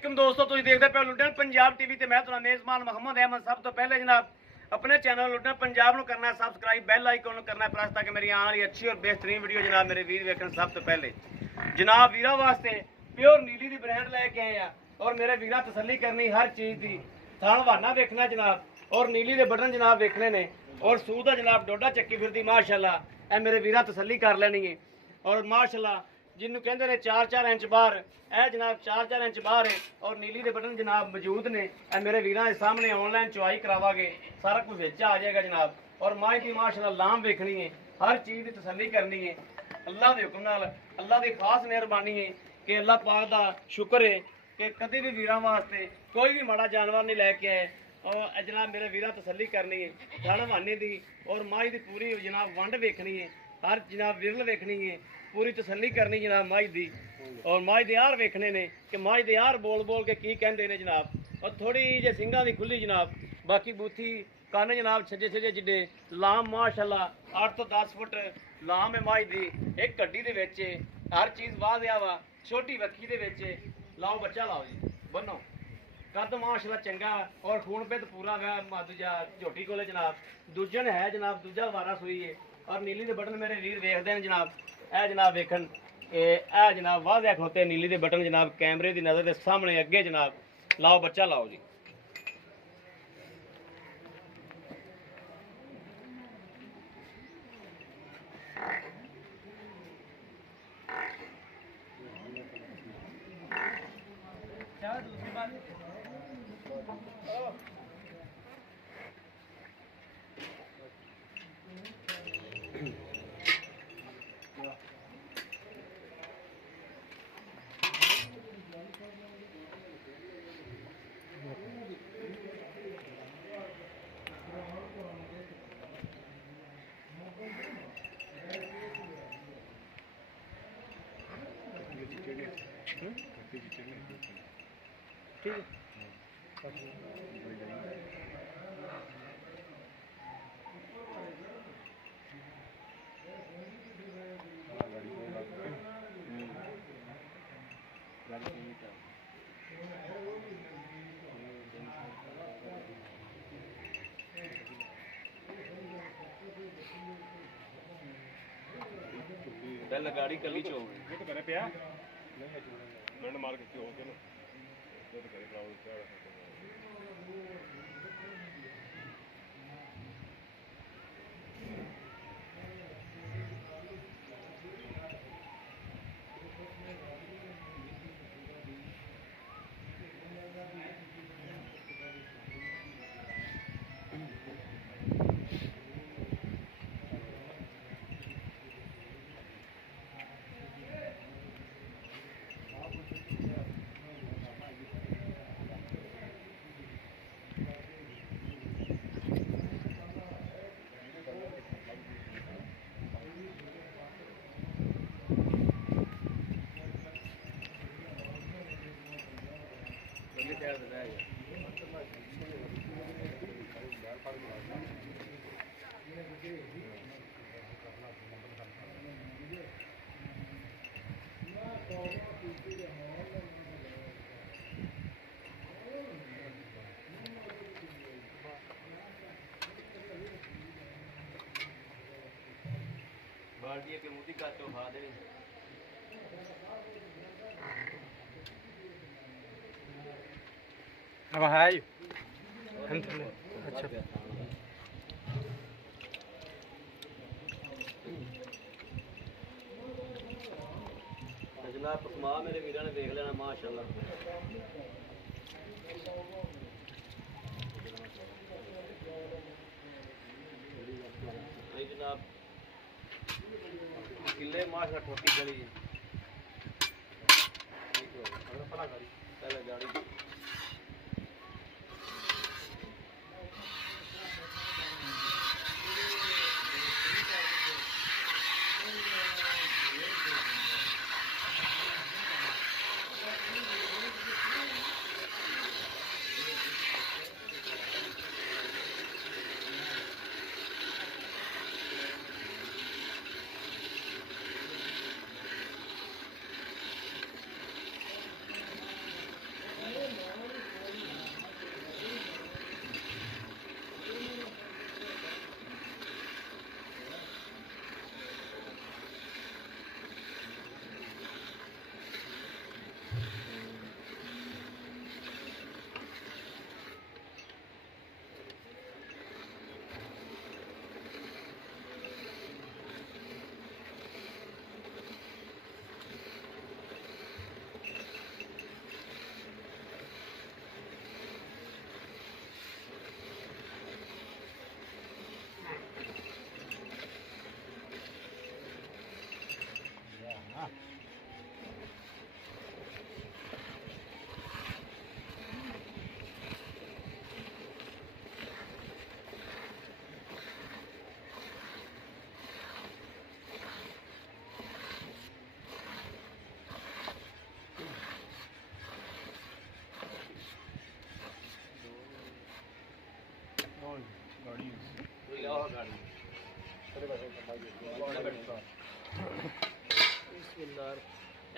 वालेकुम दोस्तों, तुम देखते पे लुधियाना पंजाब टीवी ते मैं तुम्हारा मेजबान मोहम्मद अहमद। सब तो पहले जनाब अपने चैनल लुधियाना पंजाब को करना है सबसक्राइब, बेल आइकन करना है प्रेस, ताकि मेरी आने वाली अच्छी और बेहतरीन वीडियो जनाब मेरे वीर वेखन। सब तो पहले जनाब वीरा वास्ते प्योर नीली दी ब्रांड लैके आए हैं और मेरे वीरा तसल्ली करनी हर चीज़ की। थान वाना वेखना जनाब और नीली दे बटन जनाब वेखने ने और सूह दा जनाब डोडा चक्की फिरदी माशाल्लाह। ए मेरे वीरा तसल्ली कर लेनी है और माशाल्लाह जिन्होंने कहते हैं 4-4 इंच बाहर, यह जनाब 4-4 इंच बाहर है और नीली के बटन जनाब मौजूद ने। मेरे वीर के सामने ऑनलाइन चुवाई करावागे, सारा कुछ बेचा आ जाएगा जनाब। और माँ की माशाल्लाह लाम वेखनी है, हर चीज़ की तसल्ली करनी है। अल्लाह के हुक्म नाल, अल्लाह की खास मेहरबानी है कि अल्लाह पाक का शुक्र है कि कभी भी वीर वास्ते कोई भी माड़ा जानवर नहीं लैके आए। और जनाब मेरे वीर तसल्ली करनी है धन वाने की और माँ की पूरी जनाब वंड वेखनी है, हर जनाब विरल वेखनी है, पूरी तसल्ली करनी जनाब माई दी। और माई दे यार वेखने ने कि माई दे यार बोल बोल के की कहते हैं जनाब। और थोड़ी जे सिंगा दी खुली जनाब, बाकी बूथी कन्न जनाब छजे छजे जिडे लाम माशाल्लाह 8 तो 10 फुट लाम है माई दी। एक गड्डी दे विच हर चीज़ वाह दिया वा, छोटी वक्की दे विच लाओ बच्चा लाओ जी बनो कद माशाल्लाह चंगा और खून पित पूरा गा दूजा झोटी कोले जनाब। दूजन है जनाब दूजा वारा सुई है और नीली दे बटन मेरे वीर वेखते हैं जनाब। ए जनाब वेखन ए जनाब वाह खलोते नीली दे बटन जनाब कैमरे की नज़र के सामने अगे जनाब। लाओ बच्चा लाओ जी। दूसरी बात ठीक है। पहले गाड़ी कली चो ये तो करे पिया नहीं मार के क्यों हो के ना ये तो करे ब्राउन क्या बाल्टी के मुंह का तो खा दे अब है अच्छा जनाब पसमा मेरे वीर ने देख लेना माशाल्लाह। जनाब किले माशाल्लाह ठोटी गली पहले गाड़ी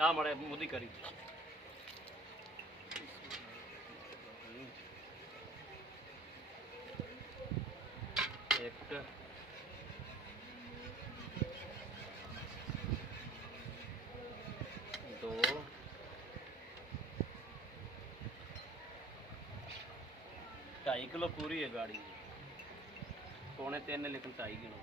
ਆ ਮੜੇ ਮੁੱਦੀ ਕਰੀ ਇੱਕ ਦੋ 2.5 किलो पूरी है गाड़ी पौने 3 लेकिन 2.5 किलो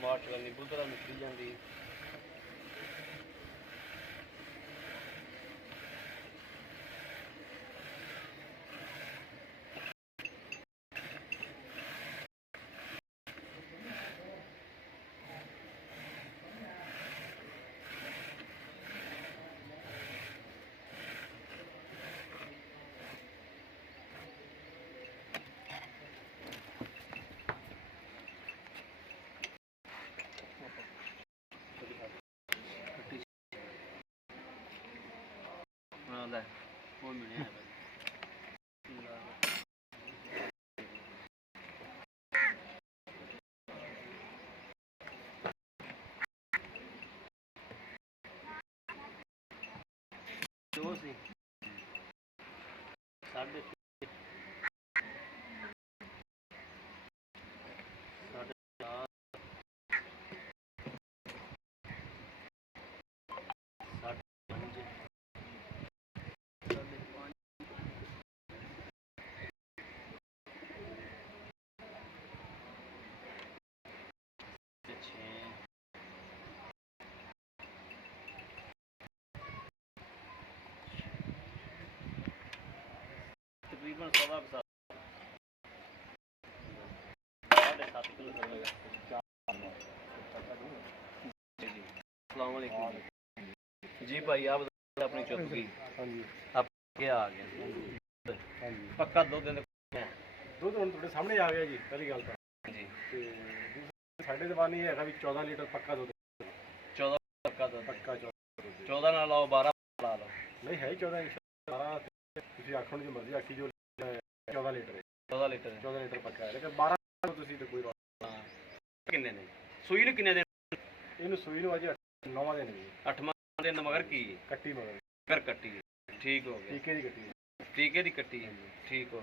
मार्च वाली बुधरा निकली जाती ਲੈ ਉਹ ਮਿਲਿਆ ਦੋ ਸੀ 3.5 तकरीबन 7.5 किलो जी भाई आप अपनी चौथी आप क्या आ गया पक्का 2 दिन ਦੁੱਧ ਹੁਣ ਤੁਹਾਡੇ ਸਾਹਮਣੇ ਆ ਗਿਆ ਜੀ ਪਹਿਲੀ ਗੱਲ ਤਾਂ जी ਤੇ ਦੂਸਰੀ ਸਾਡੇ ਜ਼ਬਾਨੀ ਹੈਗਾ ਵੀ 14 ਲੀਟਰ ਪੱਕਾ ਦੁੱਧ 14 पक्का तो ਪੱਕਾ 14 ना लाओ 12 ला लो ਨਹੀਂ ਹੈ 14 12 ਤੁਸੀਂ ਆਖੋ ਜੋ ਮਰਜ਼ੀ ਆਖੀ ਜੋ 14 ਲੀਟਰ ਹੈ 14 लीटर 14 ਲੀਟਰ ਪੱਕਾ ਹੈ ਲੇਕਿਨ 12 ਤੁਸੀਂ ਤੇ ਕੋਈ किन्ने ने सुई ने किन्ने दिन ਇਹਨੂੰ ਸੂਈ ਨੂੰ ਅਜੇ 9ਵਾਂ ਦਿਨ ਜੀ 8वां दिन मगर की ਕੱਟੀ ਮਗਰ फिर कट्टी ठीक हो गया ਟੀਕੇ ਦੀ ਕੱਟੀ टीके दी कट्टी ठीक हो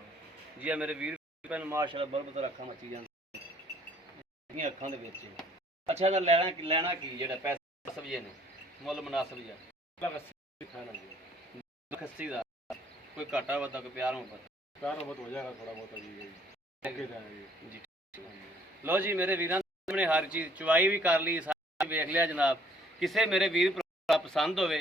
जी मेरे वीर भैन माशाल्लाह बरबत अखां मची जांदी अखां दे विच अच्छा तो लेना की जेड़ा पैसा सभी ने मुल मुनासिब जा ਖਾਣਾ ਜੀ खस्सी दा कोई घाटा वादा कोई प्यार मोहब्बत प्यार बहुत हो जाएगा थोड़ा बहुत अभी ओके जी जी ਲੋ ਜੀ ਮੇਰੇ ਵੀਰਾਂ ਸਾਹਮਣੇ ਹਰ ਚੀਜ਼ ਚੁਆਈ ਵੀ ਕਰ ਲਈ, ਸਾਰਾ ਵੇਖ ਲਿਆ ਜਨਾਬ। ਕਿਸੇ ਮੇਰੇ ਵੀਰ ਭਰਾ ਪਸੰਦ ਹੋਵੇ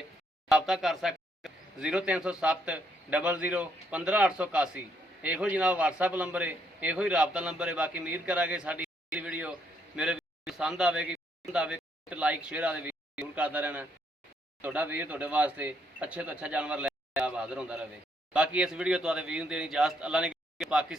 ਰਾਬਤਾ ਕਰ ਸਕਦੇ 0307 00 15881। ਇਹੋ ਜਨਾਬ WhatsApp ਨੰਬਰ ਹੈ, ਇਹੋ ਹੀ ਰਾਬਤਾ ਨੰਬਰ ਹੈ। ਬਾਕੀ ਉਮੀਦ ਕਰਾਂਗੇ ਸਾਡੀ ਵੀਡੀਓ ਮੇਰੇ ਵੀਰ ਪਸੰਦ ਆਵੇਗੀ, ਪਸੰਦ ਆਵੇ ਲਾਈਕ ਸ਼ੇਅਰ ਆਦੇ ਵੀ ਜ਼ਰੂਰ ਕਰਦਾ ਰਹਿਣਾ। ਤੁਹਾਡਾ ਵੀਰ ਤੁਹਾਡੇ ਵਾਸਤੇ ਅੱਛੇ ਤੋਂ ਅੱਛਾ ਜਾਨਵਰ ਲੈ ਕੇ ਹਾਜ਼ਰ ਹੁੰਦਾ ਰਹੇ। ਬਾਕੀ ਇਸ ਵੀਡੀਓ ਤੁਹਾਡੇ ਵੀਰ ਨੂੰ ਦੇਣੀ ਇਜਾਜ਼ਤ। ਅੱਲਾ ਨੇ ਪਾਕਿਸਤਾਨ